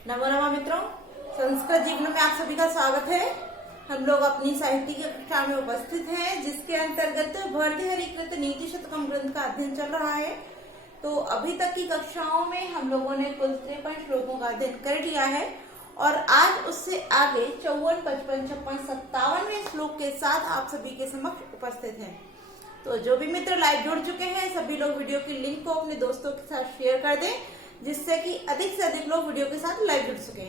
नमो नमः मित्रों, संस्कृत जीवन में आप सभी का स्वागत है। हम लोग अपनी साहित्य की कक्षा में उपस्थित हैं, जिसके अंतर्गत भर्तृहरिकृत नीति शतकम ग्रंथ का अध्ययन चल रहा है। तो अभी तक की कक्षाओं में हम लोगों ने कुल 53 श्लोकों का अध्ययन कर लिया है और आज उससे आगे 54, 55, 56, 57वें श्लोक के साथ आप सभी के समक्ष उपस्थित हैं। तो जो भी मित्र लाइव जुड़ चुके हैं, सभी लोग वीडियो की लिंक को अपने दोस्तों के साथ शेयर कर दें, जिससे कि अधिक से अधिक लोग वीडियो के साथ लाइव जुड़ सके।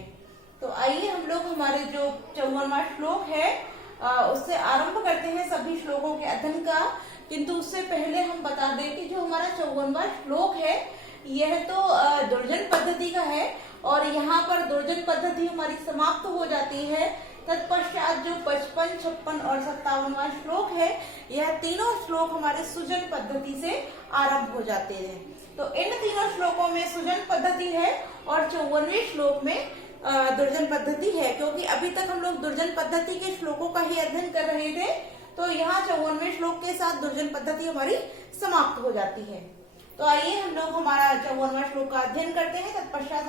तो आइए हम लोग हमारे जो 54वां श्लोक है उससे आरंभ करते हैं सभी श्लोकों के अध्ययन का। किंतु उससे पहले हम बता दें कि जो हमारा 54वां श्लोक है यह तो दुर्जन पद्धति का है और यहाँ पर दुर्जन पद्धति हमारी समाप्त हो जाती है। तत्पश्चात जो 55, 56 और 57वां श्लोक है, यह तीनों श्लोक हमारे सुजन पद्धति से आरंभ हो जाते हैं। तो इन तीनों श्लोकों में सुजन पद्धति है और 54वें श्लोक में दुर्जन पद्धति है। क्योंकि अभी तक हम लोग दुर्जन पद्धति के श्लोकों का ही अध्ययन कर रहे थे, तो यहाँ 54वें श्लोक के साथ दुर्जन पद्धति हमारी समाप्त हो जाती है। तो आइए हम लोग हमारा 54वां श्लोक का अध्ययन करते हैं, तत्पश्चात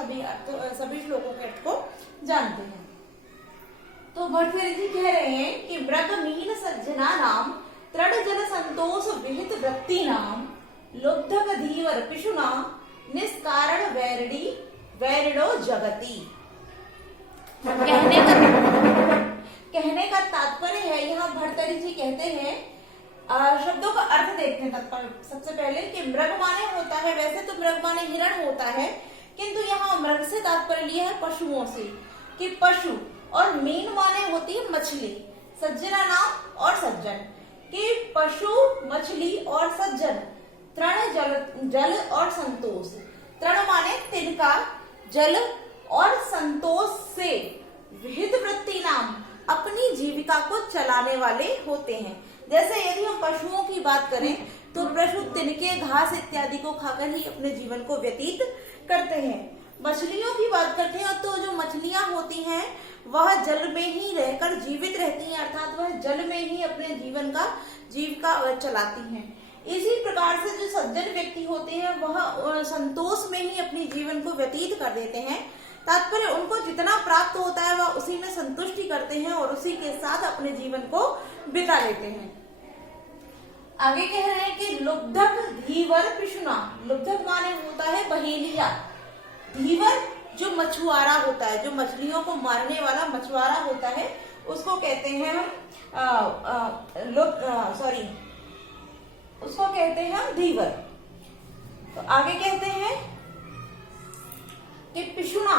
सभी श्लोकों के अर्थ को जानते हैं। तो भर्तृहरि जी कह रहे हैं कि मृगमीन सज्जना नाम तृण जल संतोष विहित वृत्ति नाम लुब्धक धीवर पिशुना निष्कारण वैरिणो जगति। कहने का तात्पर्य है, यहाँ भर्तृहरि जी कहते हैं, शब्दों का अर्थ देखते हैं सबसे पहले कि मृग माने होता है, वैसे तो मृग माने हिरण होता है, किंतु यहाँ मृग से तात्पर्य लिया है पशुओं से कि पशु, और मीन माने होती है मछली, सज्जना नाम और सज्जन कि पशु, मछली और सज्जन, तृण जल और संतोष। तृण माने तिनका, जल और संतोष से विहित वृत्ति नाम अपनी जीविका को चलाने वाले होते हैं। जैसे यदि हम पशुओं की बात करें तो पशु तिनके, घास इत्यादि को खाकर ही अपने जीवन को व्यतीत करते हैं। मछलियों की बात करते हैं तो जो मछलियां होती हैं वह जल में ही रहकर जीवित रहती हैं, अर्थात वह जल में ही अपने जीवन का जीविका चलाती हैं। इसी प्रकार से जो सज्जन व्यक्ति होते हैं वह संतोष में ही अपनी जीवन को व्यतीत कर देते हैं। तात्पर्य उनको जितना प्राप्त होता है वह उसी में संतुष्टि करते हैं और उसी के साथ अपने जीवन को बिता लेते हैं। आगे कह रहे हैं कि लुब्धक धीवर पिशुना। लुब्धक माने होता है बहेलिया, धीवर जो मछुआरा होता है, जो मछलियों को मारने वाला मछुआरा होता है, उसको कहते हैं हम उसको कहते हैं हम धीवर। तो आगे कहते हैं कि पिशुना।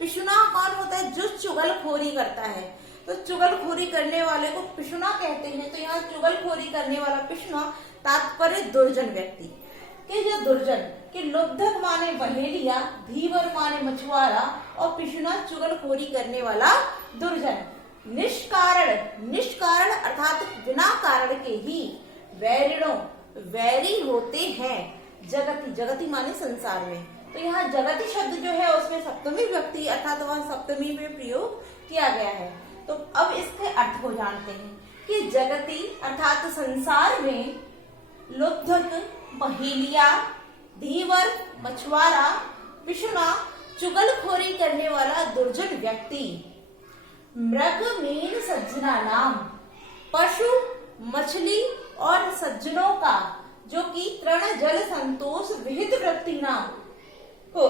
पिशुना कौन होता है? जो चुगलखोरी करता है, तो चुगलखोरी करने वाले को पिशुना कहते हैं। तो यहाँ चुगलखोरी करने वाला पिशुना तात्पर्य दुर्जन व्यक्ति कि जो दुर्जन कि लुब्धक माने बहेलिया, धीवर माने मछुआरा और पिशुना चुगलखोरी करने वाला दुर्जन। निष्कारण अर्थात बिना कारण के ही वैरी होते हैं। जगति माने संसार में। तो यहाँ जगति शब्द जो है उसमें सप्तमी व्यक्ति अर्थात वह सप्तमी में प्रयोग किया गया है। तो अब इसके अर्थ को जानते हैं कि जगति अर्थात संसार में लुब्धक, बहेलिया, धीवर, मछुआरा, पिशुना चुगलखोरी करने वाला दुर्जन व्यक्ति, मृग मीन सज्जना नाम पशु, मछली और सज्जनों का जो कि तृण जल संतोष विहित वृत्ति नाम हो,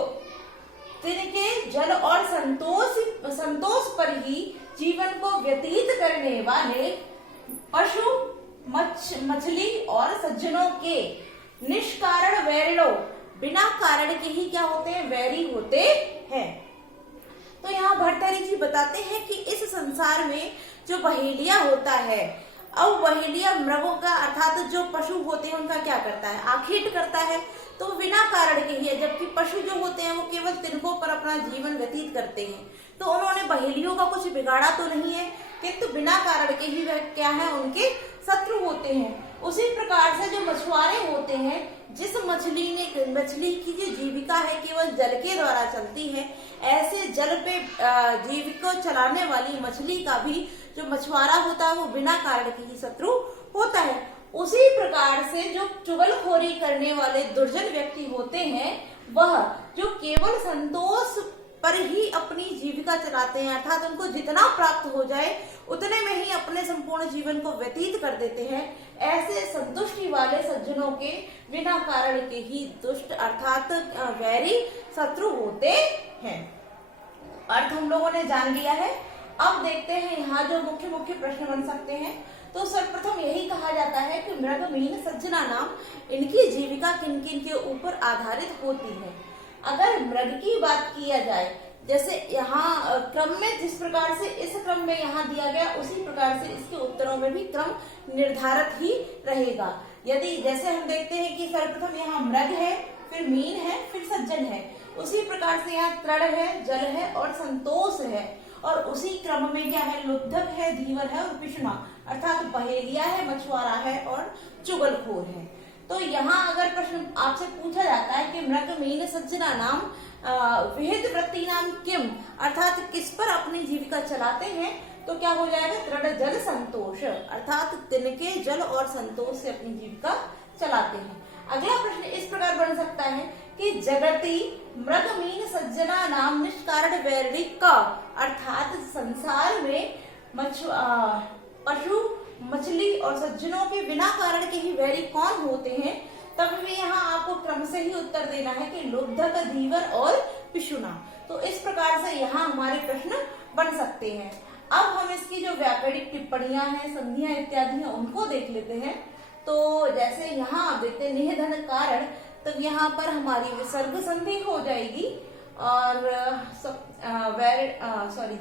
तिनके जल और संतोष पर ही जीवन को व्यतीत करने वाले पशु, मछली और सज्जनों के निष्कारण वैरिणो बिना कारण के ही क्या होते हैं? वैरी होते हैं। तो यहाँ भर्तृहरि जी बताते हैं कि इस संसार में जो बहेलिया होता है, अब बहेलिया मृगों का अर्थात जो पशु होते हैं उनका क्या करता है? आखेट करता है, तो बिना कारण के ही है। जबकि पशु जो होते हैं वो केवल तिनकों पर अपना जीवन व्यतीत करते हैं, तो उन्होंने बहेलियों का कुछ बिगाड़ा तो नहीं है, किंतु बिना कारण के ही वह क्या है? उनके शत्रु होते हैं। उसी प्रकार से जो मछुआरे होते हैं, जिस मछली की जो जीविका है केवल जल के द्वारा चलती है, ऐसे जल पे जीविका चलाने वाली मछली का भी जो मछुआरा होता है वो बिना कारण के ही शत्रु होता है। उसी प्रकार से जो चुगलखोरी करने वाले दुर्जन व्यक्ति होते हैं, वह जो केवल संतोष पर ही अपनी जीविका चलाते हैं, अर्थात उनको जितना प्राप्त हो जाए उतने में ही अपने संपूर्ण जीवन को व्यतीत कर देते हैं। ऐसे संतुष्टि वाले सज्जनों के बिना कारण के ही दुष्ट अर्थात वैरी शत्रु होते हैं। अर्थ हम लोगों ने जान लिया है। अब देखते हैं यहाँ जो मुख्य मुख्य प्रश्न बन सकते हैं। तो सर्वप्रथम यही कहा जाता है कि मृगमीन सज्जना नाम, इनकी जीविका किन किन के ऊपर आधारित होती है। अगर मृग की बात किया जाए, जैसे यहाँ क्रम में जिस प्रकार से इस क्रम में यहाँ दिया गया उसी प्रकार से इसके उत्तरों में भी क्रम निर्धारित ही रहेगा। यदि जैसे हम देखते हैं कि सर्वप्रथम यहाँ मृग है, फिर मीन है, फिर सज्जन है, उसी प्रकार से यहाँ तृण है, जल है और संतोष है, और उसी क्रम में क्या है, लुब्धक है, धीवर है और पिशुना अर्थात बहेलिया है, मछुआरा है और चुगलखोर है। तो यहाँ अगर प्रश्न आपसे पूछा जाता है कि मृगमीन सज्जना नाम विहित वृत्ति नाम किम, अर्थात किस पर अपनी जीविका चलाते हैं, तो क्या हो जाएगा, तृण जल संतोष, अर्थात तिनके जल और संतोष से अपनी जीविका चलाते हैं। अगला प्रश्न इस प्रकार बन सकता है कि जगति मृगमीन सज्जना नाम निष्कारण वैरणी का, अर्थात संसार में पशु, मछली और सज्जनों के बिना कारण के ही वैरी कौन होते हैं। तब भी यहाँ आपको क्रम से ही उत्तर देना है कि लुब्धक, धीवर और पिशुना। तो इस प्रकार से यहाँ हमारे प्रश्न बन सकते हैं। अब हम इसकी जो व्याकरणिक टिप्पणियां हैं, संधियां इत्यादि हैं, उनको देख लेते हैं। तो जैसे यहाँ आप देखते हैं निधन कारण, तब यहाँ पर हमारी विसर्ग संधि हो जाएगी और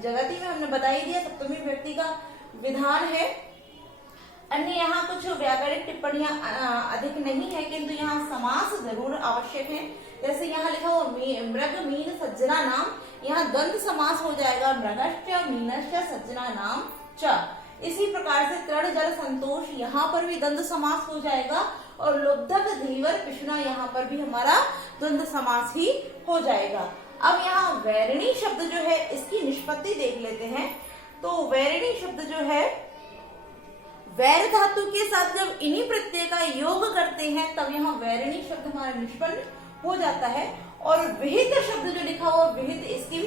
जगति में हमने बता ही दिया सप्तमी व्यक्ति का विधान है। अन्य यहाँ कुछ व्याकरणिक टिप्पणियां अधिक नहीं है, किंतु यहाँ समास जरूर आवश्यक है। जैसे यहाँ लिखा हुआ मृग मीन सज्जना नाम, यहाँ द्वंद्व समास हो जाएगा, मृगश्च मीनश्च सज्जना नाम च। इसी प्रकार से तृण जल संतोष, यहाँ पर भी द्वंद्व समास हो जाएगा, और लुब्धक, धीवर, पिशुना, यहाँ पर भी हमारा द्वंद्व समास ही हो जाएगा। अब यहाँ वैरिणी शब्द जो है इसकी निष्पत्ति देख लेते हैं। तो वैरिणी शब्द जो है, वैर धातु के साथ जब इन्हीं प्रत्यय का योग करते हैं तब यहाँ वैरिणी शब्द हमारा निष्पन्न हो जाता है। और विहित शब्द जो लिखा हुआ विहित, इसकी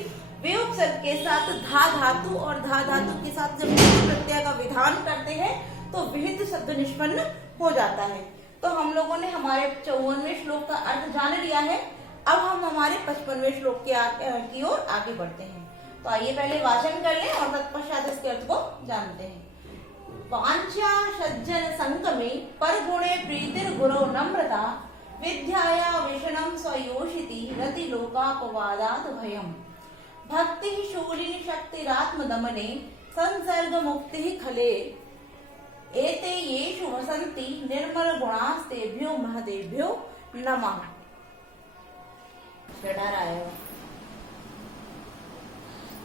वे उपसर्ग के साथ धा धातु और धा धातु के साथ जब प्रत्यय का विधान करते हैं तो विहित शब्द निष्पन्न हो जाता है। तो हम लोगों ने हमारे 54वें श्लोक का अर्थ जान लिया है। अब हम हमारे 55वें श्लोक की ओर आगे बढ़ते हैं। तो आइए पहले वाचन कर लें और तत्पश्चात इसके अर्थ को जानते हैं। वांछा सज्जन संगमे पर गुणे प्रीतिर गुरो नम्रता, विद्याया विषणम स्वयोषिति रति लोकापवादात् भयम्, भक्ति शूलिनी शक्तिरात्म दमने संसर्ग मुक्ति खले, एते येषु वसन्ति निर्मल गुणास्तेभ्यो महदेभ्यो नमः।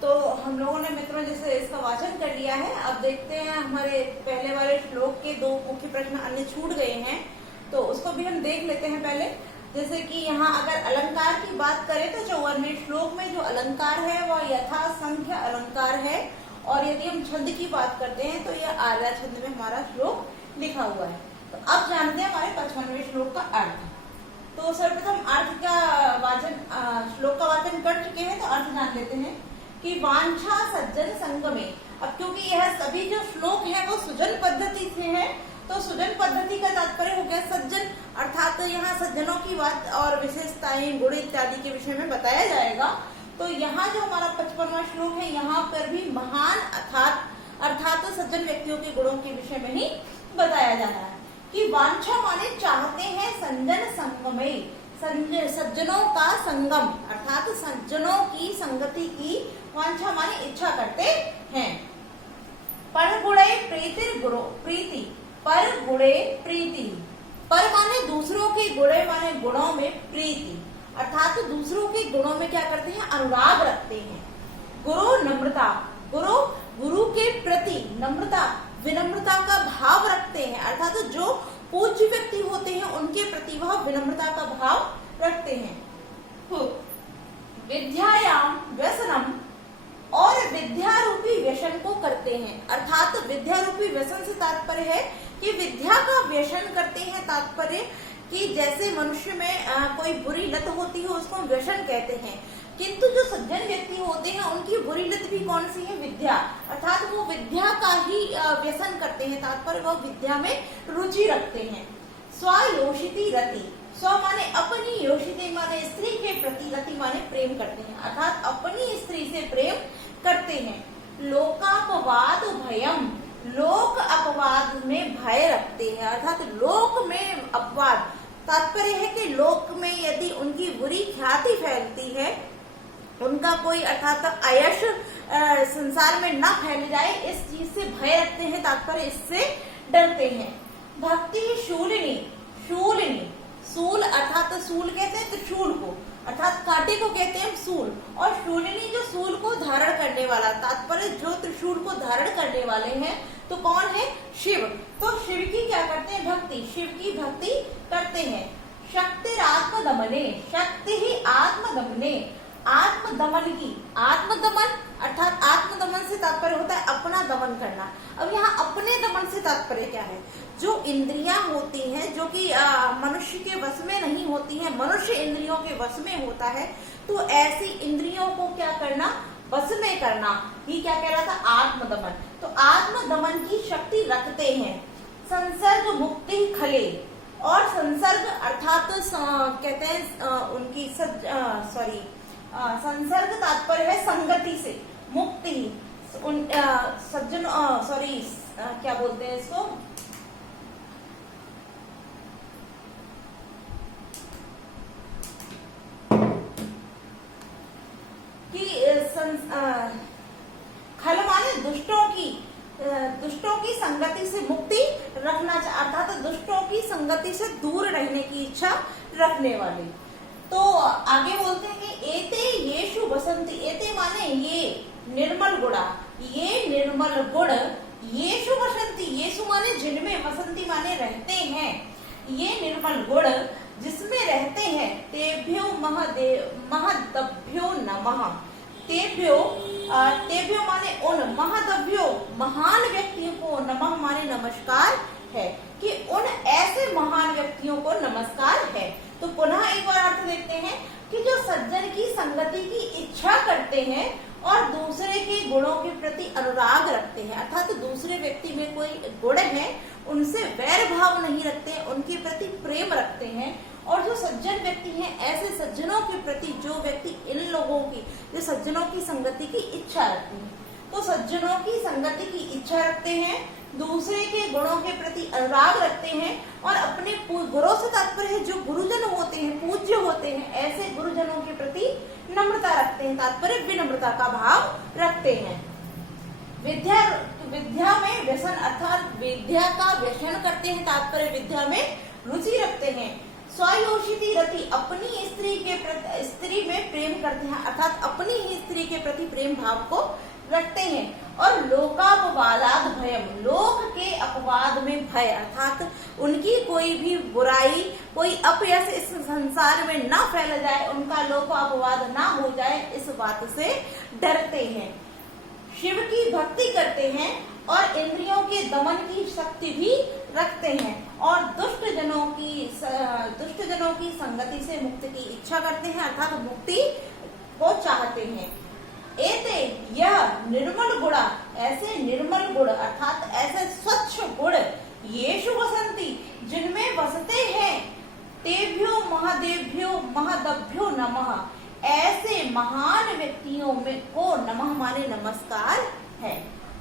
तो हम लोगों ने मित्रों जैसे इसका वाचन कर लिया है। अब देखते हैं हमारे पहले वाले श्लोक के दो मुख्य प्रश्न अन्य छूट गए हैं, तो उसको भी हम देख लेते हैं पहले। जैसे कि यहाँ अगर अलंकार की बात करें तो 54वें श्लोक में जो अलंकार है वह यथा संख्य अलंकार है, और यदि हम छंद की बात करते हैं तो यह आर्या छंद में हमारा श्लोक लिखा हुआ है। तो अब जानते हैं हमारे 55वें श्लोक का अर्थ। तो सर्वप्रथम अर्थ का वाचन, श्लोक का वाचन कर चुके हैं, तो अर्थ जान लेते हैं कि वांछा सज्जन संगमे। अब क्योंकि यह सभी जो श्लोक है वो सुजन पद्धति से है, तो सुजन पद्धति का तात्पर्य हो गया सज्जन, अर्थात यहाँ सज्जनों की बात और विशेषताएं, गुण इत्यादि के विषय में बताया जाएगा। तो यहाँ जो हमारा 55वां श्लोक है, यहाँ पर भी महान अर्थात सज्जन व्यक्तियों के गुणों के विषय में ही बताया जा रहा है कि वांछा माने चाहते हैं, संजन संगमय, सज्जनों का संगम अर्थात सज्जनों की संगति की वांछा माने इच्छा करते हैं। पर गुणे प्रीतिर गुरो प्रीति, पर गुणे प्रीति, पर माने दूसरों के, गुणे माने गुणों में, प्रीति अर्थात दूसरों के गुणों में क्या करते हैं, अनुराग रखते हैं। गुरु नम्रता, गुरु के प्रति नम्रता, विनम्रता का भाव रखते हैं, अर्थात जो पूज्य व्यक्ति होते हैं उनके प्रति वह विनम्रता का भाव रखते हैं। विद्यायाम व्यसनम, और विद्या रूपी व्यसन को करते हैं, अर्थात विद्या रूपी व्यसन से तात्पर्य है कि विद्या का व्यसन करते हैं, तात्पर्य कि जैसे मनुष्य में कोई बुरी लत होती है उसको हम व्यसन कहते हैं। किंतु जो सज्जन व्यक्ति होते हैं उनकी बुरी लत भी कौन सी है? विद्या, अर्थात वो विद्या का ही व्यसन करते हैं, तात्पर्य वो विद्या में रुचि रखते हैं। स्वयोषिति रति, स्व माने अपनी, योषिते माने स्त्री के प्रति, रति माने प्रेम करते हैं, अर्थात अपनी स्त्री से प्रेम करते हैं। लोकापवाद भयम, लोक अपवाद में भय रखते हैं, अर्थात लोक में अपवाद, तात्पर्य है कि लोक में यदि उनकी बुरी ख्याति फैलती है, उनका कोई अर्थात अयश संसार में न फैल जाए, इस चीज से भय रखते हैं, तात्पर्य इससे डरते हैं। भक्ति शूलिनी, शूलिनी, शूल अर्थात शूल कहते हैं त्रिशूल को, अर्थात कांटे को कहते हैं शूल, और शूलिनी जो शूल को धारण करने वाला, तात्पर्य जो त्रिशूल को धारण करने वाले हैं तो कौन है? शिव। तो शिव की क्या करते हैं? भक्ति, शिव की भक्ति करते हैं। शक्ति आत्मदमने, शक्ति ही आत्मदमने, आत्मदमन की, आत्मदमन अर्थात आत्मदमन से तात्पर्य होता है अपना दमन करना। अब यहाँ अपने दमन से तात्पर्य क्या है? जो इंद्रियां होती हैं जो कि मनुष्य के वश में नहीं होती हैं, मनुष्य इंद्रियों के वश में होता है, तो ऐसी इंद्रियों को क्या करना? वश में करना, ये क्या कह रहा था? आत्मदमन। तो आत्मदमन की शक्ति रखते हैं। संसर्ग मुक्ति खले, और संसर्ग अर्थात कहते हैं उनकी संसर्ग तात्पर्य है संगति से, मुक्ति, उन सज्जन क्या बोलते हैं इसको? खल माने दुष्टों की संगति से मुक्ति रखना, अर्थात दुष्टों की संगति से दूर रहने की इच्छा रखने वाले। तो आगे बोलते हैं कि एते येषु वसंती, एते माने ये, निर्मल गुणा, ये निर्मल गुण, येषु वसंती, येषु माने जिनमें, वसंती माने रहते हैं, ये निर्मल गुण जिसमें रहते हैं, तेभ्यो महदभ्यो नमः, तेभ्यो माने उन, महदभ्यो महान व्यक्तियों को, नमः माने नमस्कार है, कि उन ऐसे महान व्यक्तियों को नमस्कार है। तो पुनः एक बार अर्थ देखते हैं कि जो सज्जन की संगति की इच्छा करते हैं और दूसरे के गुणों के प्रति अनुराग रखते हैं, अर्थात दूसरे व्यक्ति में कोई गुण है उनसे वैर भाव नहीं रखते हैं, उनके प्रति प्रेम रखते हैं। और जो सज्जन व्यक्ति हैं, ऐसे सज्जनों के प्रति जो व्यक्ति इन लोगों की, जो सज्जनों की संगति की इच्छा रखते हैं, तो सज्जनों की संगति की इच्छा रखते हैं, दूसरे के गुणों के प्रति अनुराग रखते हैं, और अपने गुरु से तात्पर्य है जो गुरुजन होते हैं, पूज्य होते हैं, ऐसे गुरुजनों के प्रति नम्रता रखते हैं, तात्पर्य विनम्रता का भाव रखते हैं। विद्या में व्यसन, अर्थात विद्या का व्यसन करते हैं, तात्पर्य विद्या में रुचि रखते हैं। स्वयोषिति रति, अपनी स्त्री में प्रेम करते हैं, अर्थात अपनी ही स्त्री के प्रति प्रेम भाव को रखते हैं। और लोकापवादाद भयम, लोक के अपवाद में भय, अर्थात उनकी कोई भी बुराई, कोई अपयश इस संसार में ना फैल जाए, उनका लोकापवाद ना हो जाए, इस बात से डरते हैं। शिव की भक्ति करते हैं और इंद्रियों के दमन की शक्ति भी रखते हैं, और दुष्ट जनों की संगति से मुक्ति की इच्छा करते हैं, अर्थात मुक्ति को चाहते हैं। एते, यह निर्मल गुण, ऐसे निर्मल गुण अर्थात ऐसे स्वच्छ गुण, येषु वसंती, जिनमें बसते हैं, तेभ्यो महदभ्यो नमः, ऐसे महान व्यक्तियों में को नमः माने नमस्कार है।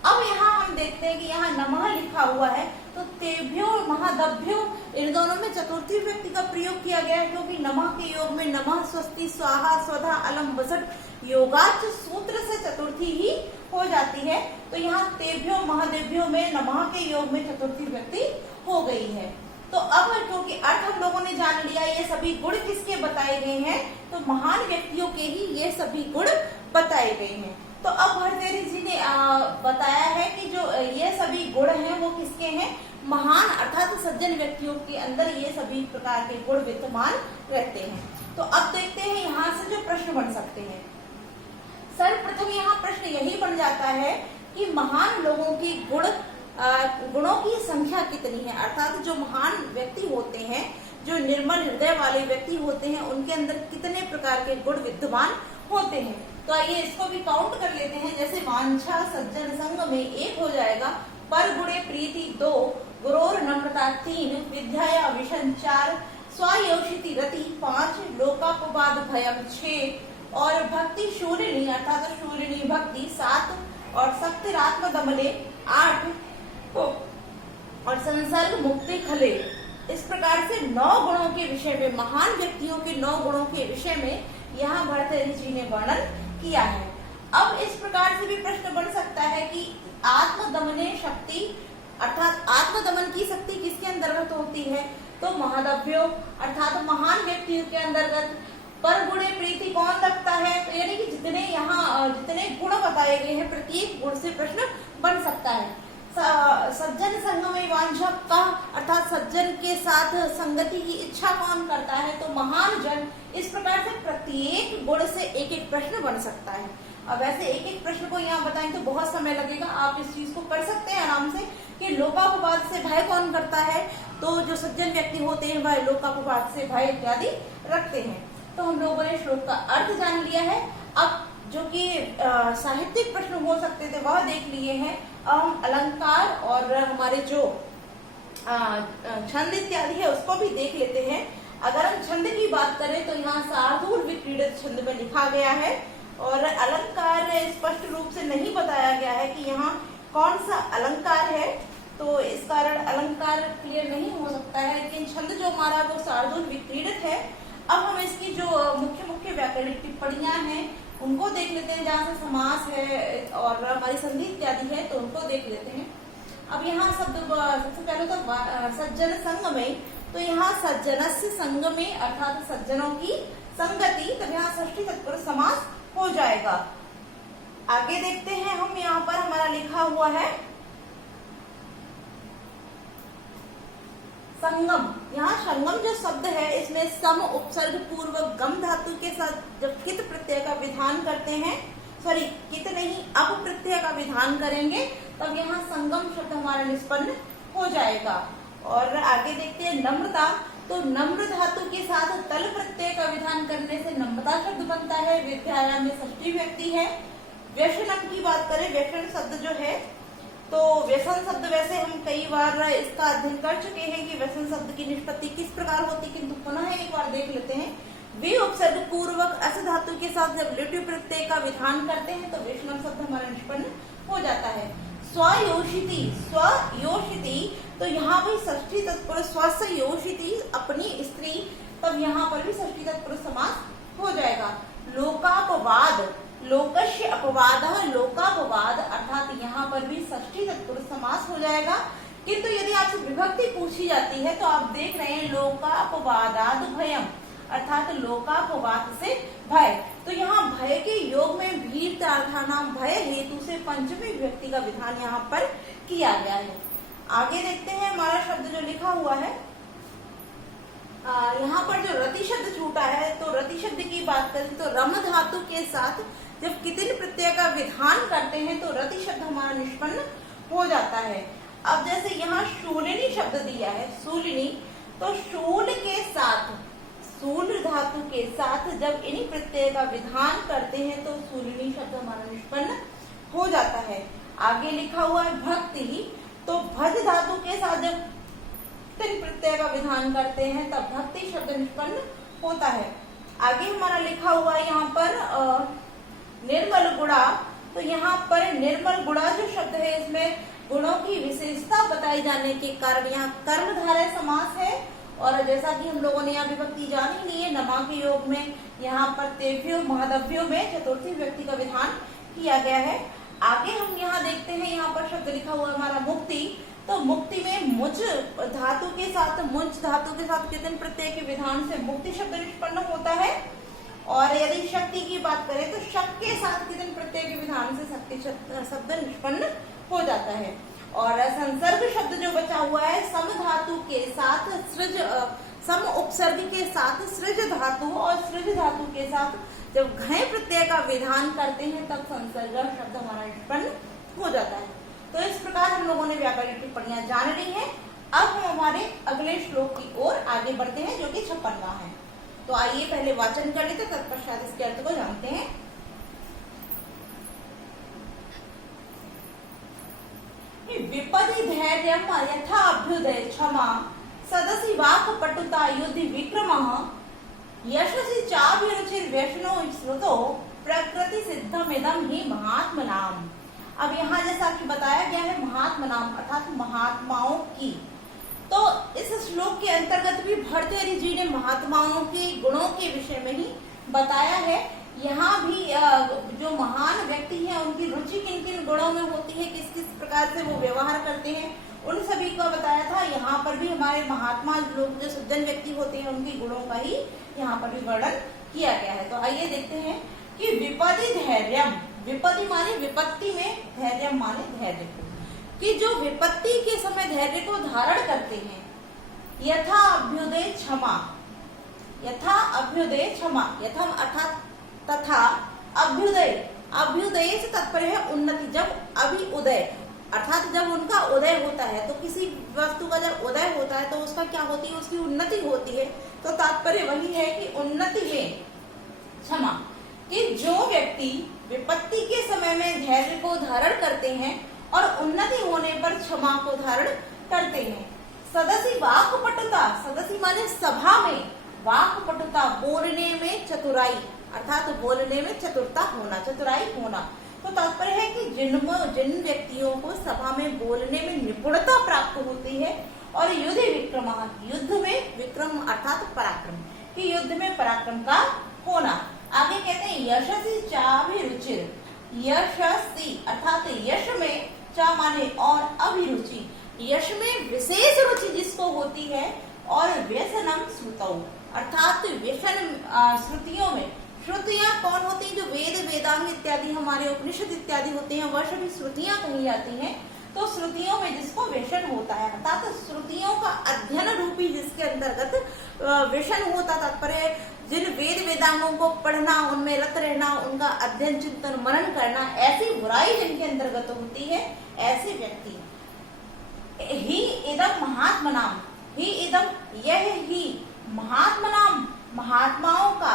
अब यहाँ हम देखते हैं कि यहाँ नमः लिखा हुआ है, तो तेभ्यो महदभ्यो, इन दोनों में चतुर्थी व्यक्ति का प्रयोग किया गया है, क्योंकि नमः के योग में नमः, स्वस्ति, स्वाहा, स्वधा, अलम, बसट, योगाच सूत्र से चतुर्थी ही हो जाती है। तो यहाँ तेभ्यो महदेभ्यो में नमः के योग में चतुर्थी व्यक्ति हो गई है। तो अब क्योंकि अर्थ हम लोगों ने जान लिया, ये सभी गुण किसके बताए गए हैं, तो महान व्यक्तियों के ही ये सभी गुण बताए गए हैं। तो अब भरतेरी जी ने बताया है कि जो ये सभी गुण हैं वो किसके हैं, महान अर्थात सज्जन व्यक्तियों के अंदर ये सभी प्रकार के गुण विद्यमान रहते हैं। तो अब देखते हैं यहाँ से जो प्रश्न बन सकते हैं। सर्वप्रथम यहाँ प्रश्न यही बन जाता है कि महान लोगों की गुणों की संख्या कितनी है, अर्थात जो महान व्यक्ति होते हैं, जो निर्मल हृदय वाले व्यक्ति होते हैं, उनके अंदर कितने प्रकार के गुण विद्यमान होते हैं। तो आइए इसको भी काउंट कर लेते हैं। जैसे वांछा सज्जन संग में 1 हो जाएगा, पर गुणे प्रीति 2, गुरोर नम्रता 3, विद्याया विशन 4, स्वायोषिति रति 5, लोकापवाद भयम 6 और भक्ति शूलिनी अर्थात शूलिनी भक्ति 7 और शक्तिरात्म दमले 8 और संसर्ग मुक्ति खले। इस प्रकार से 9 गुणों के विषय में, महान व्यक्तियों के 9 गुणों के विषय में यहाँ भर्तृहरि जी ने वर्णन किया है। अब इस प्रकार से भी प्रश्न बन सकता है कि आत्मदमने शक्ति अर्थात आत्मदमन की शक्ति किसके अंतर्गत होती है? तो महादव्यो अर्थात महान व्यक्तियों के अंतर्गत। पर गुणे प्रीति कौन रखता है? तो यानी कि जितने गुण बताए गए हैं प्रत्येक गुण से प्रश्न बन सकता है। सज्जन संग में वांछा का अर्थात सज्जन के साथ संगति की इच्छा कौन करता है? तो महान जन। इस प्रकार से प्रत्येक गुण से एक एक प्रश्न बन सकता है। अब ऐसे एक एक प्रश्न को यहाँ बताएं तो बहुत समय लगेगा। आप इस चीज को कर सकते हैं आराम से कि लोकापवाद से भय कौन करता है? तो जो सज्जन व्यक्ति होते हैं वह लोकापवाद से भय इत्यादि रखते हैं। तो हम लोगों ने श्लोक का अर्थ जान लिया है। अब जो कि साहित्यिक प्रश्न हो सकते थे वह देख लिए हैं। अब हम अलंकार और हमारे जो छंद इत्यादि है उसको भी देख लेते हैं। अगर हम छंद की बात करें तो यहाँ शार्दूल विक्रीडित छंद में लिखा गया है और अलंकार स्पष्ट रूप से नहीं बताया गया है कि यहाँ कौन सा अलंकार है, तो इस कारण अलंकार क्लियर नहीं हो सकता है। लेकिन छंद जो हमारा वो शार्दूल विक्रीडित है। अब हम इसकी जो मुख्य व्याकरणिक टिप्पणियां हैं उनको देख लेते हैं, जहाँ से समास है और हमारी संधि इत्यादि है तो उनको देख लेते हैं। अब यहाँ शब्द सबसे पहले तो सज्जन संग में, तो यहाँ सज्जनस्य संग में अर्थात सज्जनों की संगति, तब यहाँ षष्ठी तत्पुरुष समास हो जाएगा। आगे देखते हैं हम, यहाँ पर हमारा लिखा हुआ है संगम। यहाँ संगम जो शब्द है इसमें सम उपसर्ग पूर्वक गम धातु के साथ जब कित प्रत्यय का विधान करते हैं, सॉरी कित नहीं अप प्रत्यय का विधान करेंगे तब यहाँ संगम शब्द हमारा निष्पन्न हो जाएगा। और आगे देखते हैं नम्रता। तो नम्र धातु के साथ तल प्रत्यय का विधान करने से नम्रता शब्द बनता है। विद्याया में षष्ठी व्यक्ति है। व्यसनम की बात करें, व्यसन शब्द जो है तो व्यसन शब्द वैसे हम कई बार इसका अध्ययन कर चुके हैं कि व्यसन शब्द की निष्पत्ति किस प्रकार होती, किंतु पुनः एक बार देख लेते हैं। वे उपसर्ग पूर्वक अस धातु के साथ जब लिट्यु प्रत्यय का विधान करते हैं तो व्यसनम शब्द हमारा निष्पन्न हो जाता है। स्वयोषिति, स्वयोषिति तो यहाँ भी षष्ठी तत्पुरुष स्वस्य योषिति अपनी स्त्री, तब यहाँ पर भी षष्ठी तत्पुरुष समास हो जाएगा। लोकापवाद, लोकस्य अपवाद लोकापवाद अर्थात यहाँ पर भी षष्ठी तत्पुरुष समास हो जाएगा। किंतु यदि आपसे विभक्ति पूछी जाती है तो आप देख रहे हैं लोकापवादाद भयम अर्थात लोकापवाद से भय। तो यहाँ भय के योग में भीर नाम भय हेतु से पंचमी विभक्ति का विधान यहाँ पर किया गया है। आगे देखते हैं हमारा शब्द जो लिखा हुआ है, यहाँ पर जो रति शब्द छूटा है तो रति शब्द की बात करें तो रम धातु के साथ जब कितिन प्रत्यय का विधान करते हैं तो रति शब्द हमारा निष्पन्न हो जाता है। अब जैसे यहाँ शूलिनी शब्द दिया है, शूलिनी, तो शूल के साथ शूल धातु के साथ जब इन्हीं प्रत्यय का विधान करते हैं तो शूलिनी शब्द हमारा निष्पन्न हो जाता है। आगे लिखा हुआ है भक्ति, तो भज धातु के साथ जब तिन प्रत्यय का विधान करते हैं तब भक्ति शब्द निष्पन्न होता है। आगे हमारा लिखा हुआ है यहाँ पर निर्मल गुणा, तो यहाँ पर निर्मल गुणा जो शब्द है इसमें गुणों की विशेषता बताई जाने के कारण यहाँ कर्मधारय समास है। और जैसा कि हम लोगों ने यहाँ विभक्ति जान ही ली है, नमा के योग में यहाँ पर तेभ्यो महादव्यो में चतुर्थी विभक्ति का विधान किया गया है। आगे हम यहाँ देखते हैं, यहाँ पर शब्द लिखा हुआ हमारा मुक्ति, तो मुक्ति में मुझ धातु के साथ मुझ धातु के साथ कितन प्रत्यय के विधान से मुक्ति शब्द निष्पन्न होता है। और यदि शक्ति की बात करें तो शक के साथ कितन प्रत्यय के विधान से शक्ति शब्द निष्पन्न हो जाता है। और संसर्ग शब्द जो बचा हुआ है सम धातु के साथ सृज, सम उपसर्ग के साथ सृज धातु और सृज धातु के साथ जब घय प्रत्यय का विधान करते हैं तब संसर्ग शब्द हमारा निष्पन्न हो जाता है। तो इस प्रकार हम लोगों ने व्याकरणिक टिप्पणियां जान ली हैं। अब हम हमारे अगले श्लोक की ओर आगे बढ़ते हैं जो कि 56वां है। तो आइए पहले वाचन कर लेते, तत्पश्चात इसके अर्थ को जानते हैं। विपदि धैर्यम यथा अभ्युदय क्षमा सदसि वाक् पटुता युद्धि विक्रमः यशसि चाभिरुचिर्व्यसनो श्रुतो प्रकृति सिद्धमिदं हि महात्मनाम। अब यहाँ जैसा कि बताया गया है महात्मनाम अर्थात महात्माओं की, तो इस श्लोक के अंतर्गत भी भर्तृहरि जी ने महात्माओं के गुणों के विषय में ही बताया है। यहाँ भी जो महान व्यक्ति हैं उनकी रुचि किन किन गुणों में होती है, किस किस प्रकार से वो व्यवहार करते हैं, उन सभी को बताया था। यहाँ पर भी हमारे महात्मा लोग जो सज्जन व्यक्ति होते हैं उनके गुणों का ही यहाँ पर भी वर्णन किया गया है। तो आइए देखते हैं कि विपदि धैर्यम, विपदि माने विपत्ति में, धैर्यम माने धैर्य को, कि जो विपत्ति के समय धैर्य को धारण करते हैं। यथा अभ्युदय क्षमा, यथा अभ्युदय क्षमा, यथा अर्थात तथा, अभ्युदय, अभ्युदय से तात्पर्य है उन्नति। जब अभी उदय अर्थात जब उनका उदय होता है, तो किसी वस्तु का जब उदय होता है तो उसका क्या होती है, उसकी उन्नति होती है। तो तात्पर्य वही है कि उन्नति है क्षमा, कि जो व्यक्ति विपत्ति के समय में धैर्य को धारण करते हैं और उन्नति होने पर क्षमा को धारण करते हैं। सदसि वाक् पटुता, सदसि माने सभा में, वाक् पटुता बोलने में चतुराई अर्थात बोलने में चतुरता होना, चतुराई होना। तो तात्पर्य है कि जिन व्यक्तियों को सभा में बोलने में निपुणता प्राप्त होती है, और युद्ध विक्रम, युद्ध में विक्रम अर्थात पराक्रम, कि युद्ध में पराक्रम का होना। आगे कहते हैं यशसि चाभिरुचिर, यशसि अर्थात यश में, चा माने और, अभिरुचि यश में विशेष रुचि जिसको होती है, और व्यसनम श्रुतौ अर्थात व्यसन श्रुतियों में। श्रुतियां कौन होती हैं, जो वेद वेदांग इत्यादि हमारे उपनिषद इत्यादि होते हैं, वह सभी श्रुतियां कही जाती हैं। तो श्रुतियों में जिसको व्यसन होता है अर्थात श्रुतियों का अध्ययन रूपी जिसके अंतर्गत व्यसन होता, तात्पर्य जिन वेद वेदांगों को पढ़ना, उनमें रत रहना, उनका अध्ययन चिंतन मनन करना, ऐसी बुराई जिनके अंतर्गत होती है, ऐसे व्यक्ति ही इदम महात्मनाम, ही इदम यह ही महात्मनाम महात्माओं का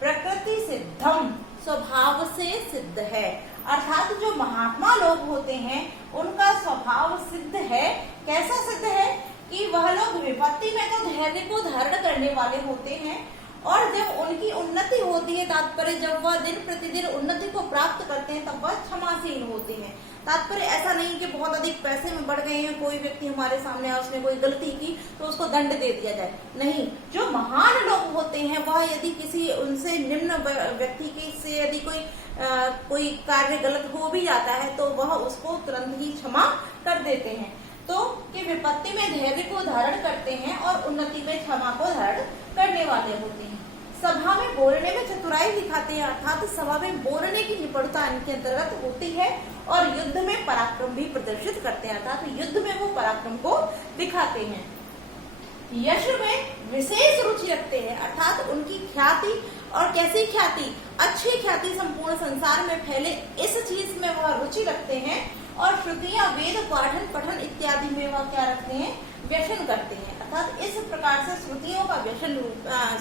प्रकृति सिद्धम स्वभाव से सिद्ध है। अर्थात जो महात्मा लोग होते हैं उनका स्वभाव सिद्ध है। कैसा सिद्ध है कि वह लोग विपत्ति में तो धैर्य को धारण करने वाले होते हैं, और जब उनकी उन्नति होती है, तात्पर्य जब वह दिन प्रतिदिन उन्नति को प्राप्त करते हैं, तब वह क्षमाशील होते हैं। तात्पर्य ऐसा नहीं कि बहुत अधिक पैसे में बढ़ गए हैं, कोई व्यक्ति हमारे सामने आया, उसने कोई गलती की तो उसको दंड दे दिया जाए, नहीं। जो महान लोग होते हैं वह यदि किसी उनसे निम्न व्यक्ति के से यदि कोई कार्य गलत हो भी जाता है तो वह उसको तुरंत ही क्षमा कर देते हैं। तो कि विपत्ति में धैर्य को धारण करते हैं और उन्नति में क्षमा को धारण करने वाले होते हैं। सभा में बोलने में चतुराई दिखाते हैं, अर्थात सभा में बोलने की निपुणता इनके अंतर्गत होती है, और युद्ध में पराक्रम भी प्रदर्शित करते हैं, अर्थात युद्ध में वो पराक्रम को दिखाते हैं। यश में विशेष रुचि रखते हैं, अर्थात उनकी ख्याति, और कैसी ख्याति, अच्छी ख्याति संपूर्ण संसार में फैले, इस चीज में वह रुचि रखते हैं। और श्रुतियां वेद पाठन पठन इत्यादि में वह क्या रखते हैं, व्यसन करते हैं, अर्थात इस प्रकार से श्रुतियों का व्यसन,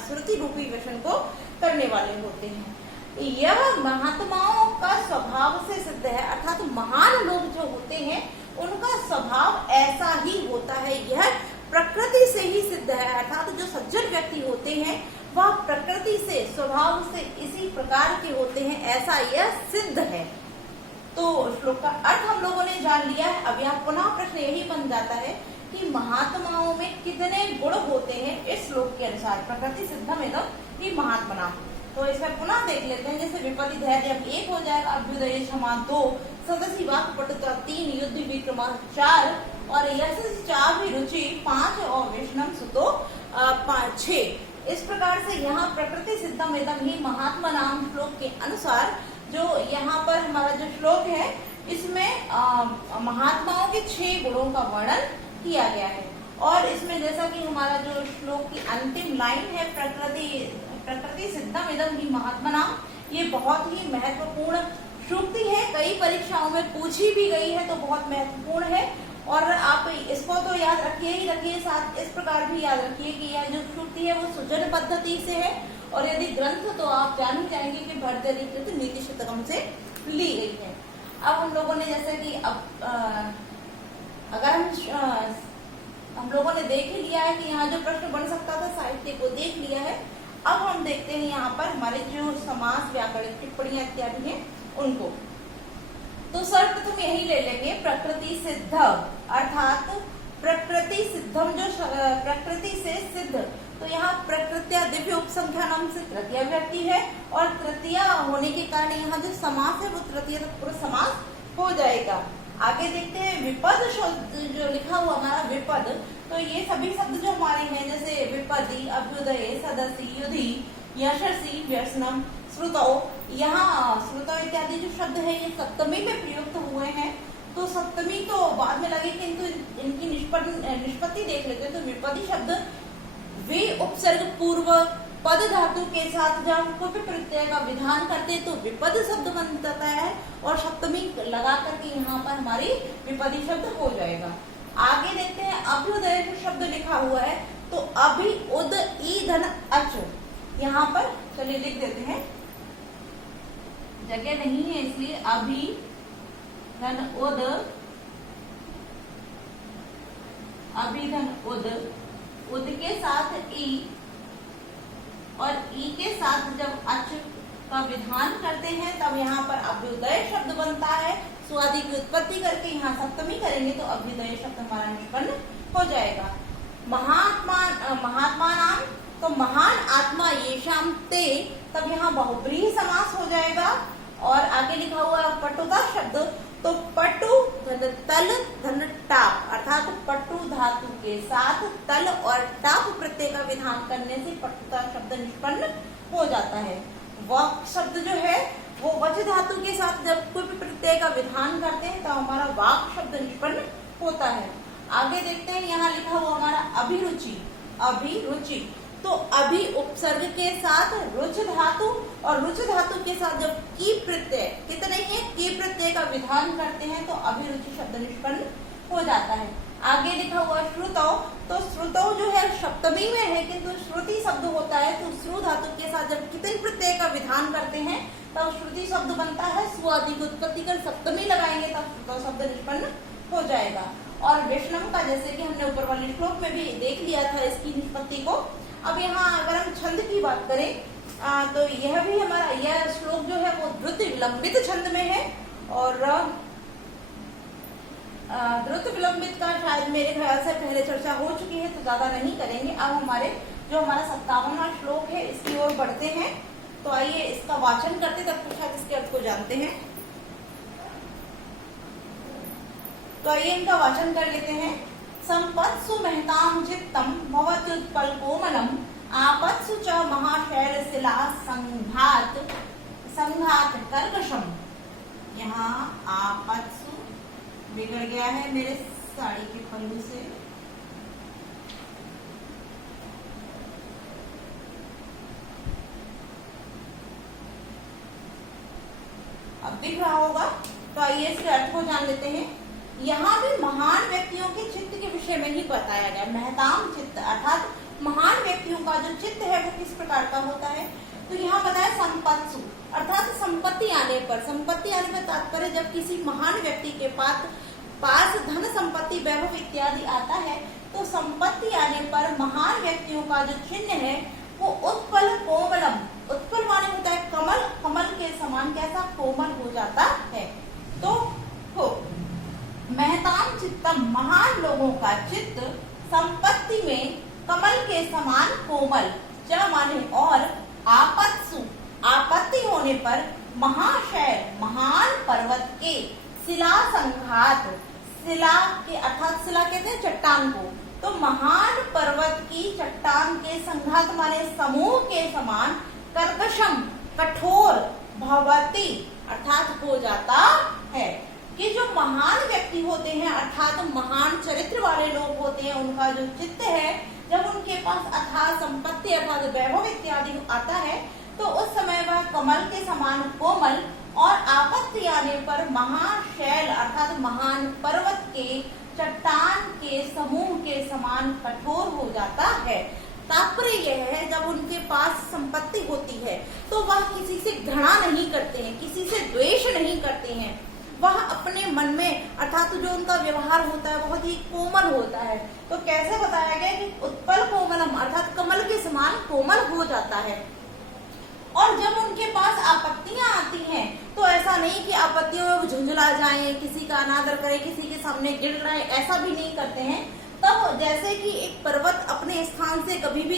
श्रुति रूपी व्यसन को करने वाले होते हैं। यह महात्माओं का स्वभाव से सिद्ध है, अर्थात महान लोग जो होते हैं उनका स्वभाव ऐसा ही होता है, यह प्रकृति से ही सिद्ध है। अर्थात जो सज्जन व्यक्ति होते हैं वह प्रकृति से, स्वभाव से इसी प्रकार के होते हैं, ऐसा यह सिद्ध है। तो श्लोक का अर्थ हम लोगों ने जान लिया है। अब यहाँ पुनः प्रश्न यही बन जाता है कि महात्माओं में कितने गुण होते हैं इस श्लोक के अनुसार। प्रकृति सिद्धम इदम ही महात्मना। तो इसमें पुनः देख लेते हैं, जैसे विपत्ति धैर्य 1 हो जाएगा, अभ्युदय क्षमा 2, सदसि वाक् पटुता 3, युद्ध विक्रमा 4, और यशसि चाभिरुचि 5, और व्यसनम श्रुतो 6। इस प्रकार से यहाँ प्रकृति सिद्धम इदम ही महात्मा नाम श्लोक के अनुसार जो यहाँ पर हमारा जो श्लोक है इसमें महात्माओं के 6 गुणों का वर्णन किया गया है। और इसमें जैसा कि हमारा जो श्लोक की अंतिम लाइन है, प्रकृति सिद्धम इदम ही महात्मा नाम, ये बहुत ही महत्वपूर्ण श्रुति है, कई परीक्षाओं में पूछी भी गई है, तो बहुत महत्वपूर्ण है। और आप इसको तो याद रखिए ही रखिए, साथ इस प्रकार भी याद रखिए कि यह जो श्रुति है वो सुजन पद्धति से है, और यदि ग्रंथ तो आप जान ही जाएंगे कि भर्तृहरिकृत नीति शतकम से ली गई है। अब हम लोगों ने जैसे कि अगर हम लोगों ने देख ही लिया है कि यहाँ जो प्रश्न बन सकता था साहित्य को देख लिया है। अब हम देखते हैं यहाँ पर हमारे जो समास व्याकरण टिप्पणियां इत्यादि हैं उनको। तो सर्वप्रथम यही ले लेंगे प्रकृति सिद्ध, अर्थात प्रकृति सिद्धम, जो प्रकृति से सिद्ध, तो यहाँ प्रकृत्या दिव्य उपसंख्या नाम से तृतीया व्यक्ति है, और तृतीया होने के कारण यहाँ जो समास है वो तृतीय तत्पुरुष समास हो जाएगा। आगे देखते हैं विपद जो लिखा हुआ हमारा विपद, तो ये सभी शब्द जो हमारे हैं जैसे विपदी, अभ्युदय, सदसी, युधि, यशसी, व्यसनम, श्रुतौ, यहाँ श्रुतौ इत्यादि जो शब्द है ये सप्तमी में प्रयुक्त हुए हैं। तो सप्तमी तो बाद में लगे, किंतु इनकी निष्पत्ति देख लेते हैं। तो विपदी शब्द वे उपसर्ग पूर्व पद धातु के साथ जब कोई भी प्रत्यय का विधान करते हैं तो विपद शब्द बन जाता है, और सप्तमी लगा करके यहाँ पर हमारी विपदी शब्द हो जाएगा। आगे देखते हैं अभ्युदय जो शब्द लिखा हुआ है, तो अभि उद ई धन अच, यहाँ पर चलिए लिख देते हैं, जगह नहीं है इसलिए अभि धन उद, अभि धन उद, उद के साथ ई और ई के साथ जब अच का विधान करते हैं तब यहाँ पर अभ्युदय शब्द बनता है। सुआदि की उत्पत्ति करके यहाँ सप्तमी करेंगे तो अभ्युदय शब्द हमारा निष्पन्न हो जाएगा। महात्मा नाम, तो महान आत्मा ये शाम ते, तब यहाँ बहुब्रीहि समास हो जाएगा। और आगे लिखा हुआ पटुता शब्द, तो पटु धन तल धन टाप, अर्थात पटु धातु के साथ तल और टाप प्रत्यय का विधान करने से पटुता शब्द निष्पन्न हो जाता है। वाक शब्द जो है वो वच धातु के साथ जब कोई भी प्रत्यय का विधान करते हैं तो हमारा वाक शब्द निष्पन्न होता है। आगे देखते हैं, यहाँ लिखा हुआ हमारा अभिरुचि, अभिरुचि, तो अभि उपसर्ग के साथ रुच धातु, और रुच धातु के साथ जब की प्रत्यय, कितने ही की प्रत्यय का विधान करते हैं तो अभिरुचि शब्द निष्पन्न हो जाता है। आगे लिखा हुआ श्रुतौ, तो श्रुतौ जो है सप्तमी में है किंतु श्रुति शब्द होता है, तो श्रु धातु के साथ जब कितने प्रत्यय का विधान करते हैं तब श्रुति शब्द बनता है। सुआदि की उत्पत्ति कर सप्तमी लगाएंगे तब श्रुतौ शब्द निष्पन्न हो जाएगा। और वैष्णव का जैसे कि हमने ऊपर वाले श्लोक में भी देख लिया था इसकी निष्पत्ति को। अब यहाँ अगर हम छंद की बात करें तो यह भी हमारा यह श्लोक जो है वो द्रुत विलंबित छंद में है, और द्रुत विलंबित का शायद मेरे ख्याल से पहले चर्चा हो चुकी है तो ज्यादा नहीं करेंगे। अब हमारे जो हमारा 57वां श्लोक है इसकी ओर बढ़ते हैं। तो आइए इसका वाचन करते तब तक शायद इसके अर्थ को जानते हैं। तो आइए इनका वाचन कर लेते हैं। संपत्सु महताम चित्तम भवत्युत्पल कोमलम, आपत्सु च महाशैल शिला संघात संघात कर्कशम। यहाँ आपत्सु बिगड़ गया है मेरे साड़ी के पल्लू से, अब दिख रहा होगा। तो आइए इसके अर्थ को जान लेते हैं। यहाँ भी महान व्यक्तियों के चित्त के विषय में ही बताया गया। महताम चित्त अर्थात महान व्यक्तियों का जो चित्त है वो किस प्रकार का होता है। तो यहाँ बताया संपत्सु अर्थात संपत्ति आने पर, संपत्ति आने पर तात्पर्य जब किसी महान व्यक्ति के पास धन संपत्ति वैभव इत्यादि आता है तो संपत्ति आने पर महान व्यक्तियों का जो चिन्ह है वो उत्पल कोमलम, उत्पल माने होता है कमल, कमल के समान कैसा कोमल हो जाता है। तो हो महताम चित्तम महान लोगों का चित्त संपत्ति में कमल के समान कोमल, च माने और, आपत्सु आपत्ति होने पर, महाशय महान पर्वत के, शिला संघात शिला के अर्थात शिला कहते हैं चट्टान को, तो महान पर्वत की चट्टान के संघात माने समूह के समान, कर्कशम कठोर, भवती अर्थात हो जाता है। कि जो महान व्यक्ति होते हैं अर्थात महान चरित्र वाले लोग होते हैं उनका जो चित्त है जब उनके पास अथाह संपत्ति अर्थात वैभव इत्यादि आता है तो उस समय वह कमल के समान कोमल और आपत्ति आने पर महाशैल अर्थात महान पर्वत के चट्टान के समूह के समान कठोर हो जाता है। तात्पर्य यह है, जब उनके पास संपत्ति होती है तो वह किसी से घृणा नहीं करते हैं, किसी से द्वेष नहीं करते हैं। वह अपने मन में अर्थात जो उनका व्यवहार होता है बहुत ही कोमल होता है। तो कैसे बताया गया कि उत्पल कोमलम अर्थात कमल के समान कोमल हो जाता है। और जब उनके पास आपत्तियां आती हैं तो ऐसा नहीं कि आपत्तियों में वो झुंझला जाएं, किसी का अनादर करें, किसी के सामने गिर रहे, ऐसा भी नहीं करते हैं। तब जैसे कि एक पर्वत अपने स्थान से कभी भी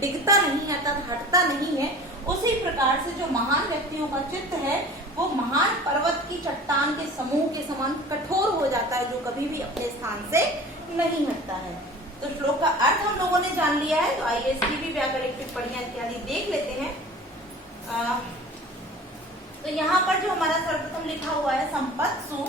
डिगता नहीं है अर्थात हटता नहीं है, उसी प्रकार से जो महान व्यक्तियों का चित्त है वो महान पर्वत की चट्टान के समूह के समान कठोर हो जाता है, जो कभी भी अपने स्थान से नहीं हटता है। तो श्लोक का अर्थ हम लोगों ने जान लिया है, तो आइए इसकी भी व्याकरणिक टिप्पणियां इत्यादि देख लेते हैं। तो यहाँ पर जो हमारा सर्वप्रथम लिखा हुआ है संपत्सु,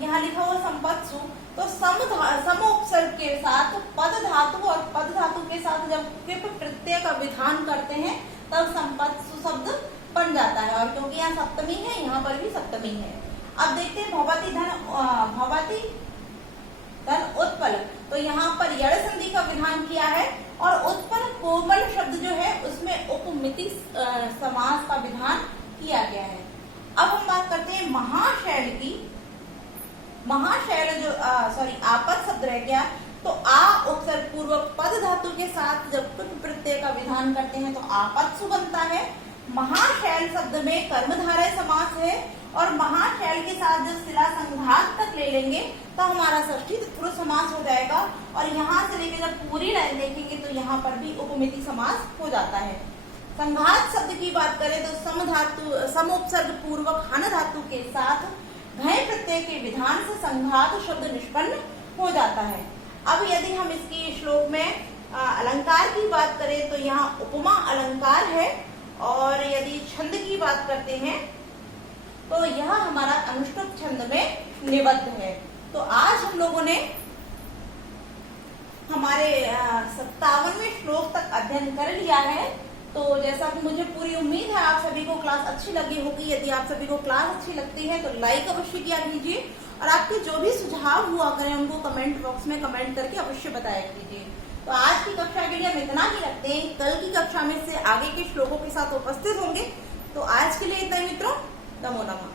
यहाँ लिखा हुआ संपत्सु, तो सम उपसर्ग के साथ पद धातु और पद धातु के साथ जब कृप प्रत्यय का विधान करते हैं तब संपत्सु शब्द बन जाता है। और क्योंकि यहाँ सप्तमी है, यहाँ पर भी सप्तमी है। अब देखते हैं भवति धन उत्पल, तो यहाँ पर यड़ संधि का विधान किया है और उत्पल कोमल शब्द जो है उसमें उपमिति समास का विधान किया गया है। अब हम बात करते हैं महाशैल की। महाशैल जो आपद शब्द रह गया, तो आ उपसर्ग पूर्वक पद धातु के साथ जब कुट प्रत्यय का विधान करते हैं तो आपत्सु बनता है। महाशैल शब्द में कर्मधारय समास है और महाशैल के साथ जब शिला संघात तक ले लेंगे तो हमारा षष्ठी तत्पुरुष समास हो जाएगा। और यहाँ से लेकर जब पूरी लाइन देखेंगे तो यहाँ पर भी उपमिति समास हो जाता है। संघात शब्द की बात करें तो सम उपसर्ग पूर्वक हन धातु के साथ घय प्रत्यय के विधान से संघात शब्द निष्पन्न हो जाता है। अब यदि हम इसकी श्लोक में अलंकार की बात करें तो यहाँ उपमा अलंकार है, और यदि छंद की बात करते हैं तो यह हमारा अनुष्टुप छंद में निबद्ध है। तो आज हम लोगों ने हमारे 57वें श्लोक तक अध्ययन कर लिया है। तो जैसा कि मुझे पूरी उम्मीद है आप सभी को क्लास अच्छी लगी होगी। यदि आप सभी को क्लास अच्छी लगती है तो लाइक अवश्य किया कीजिए, और आपके जो भी सुझाव हुआ करें उनको कमेंट बॉक्स में कमेंट करके अवश्य बताया कीजिए। तो आज की कक्षा के लिए हम इतना ही रखते हैं, कल की कक्षा में से आगे के श्लोकों के साथ उपस्थित होंगे। तो आज के लिए इतना ही मित्रों, नमो नमः।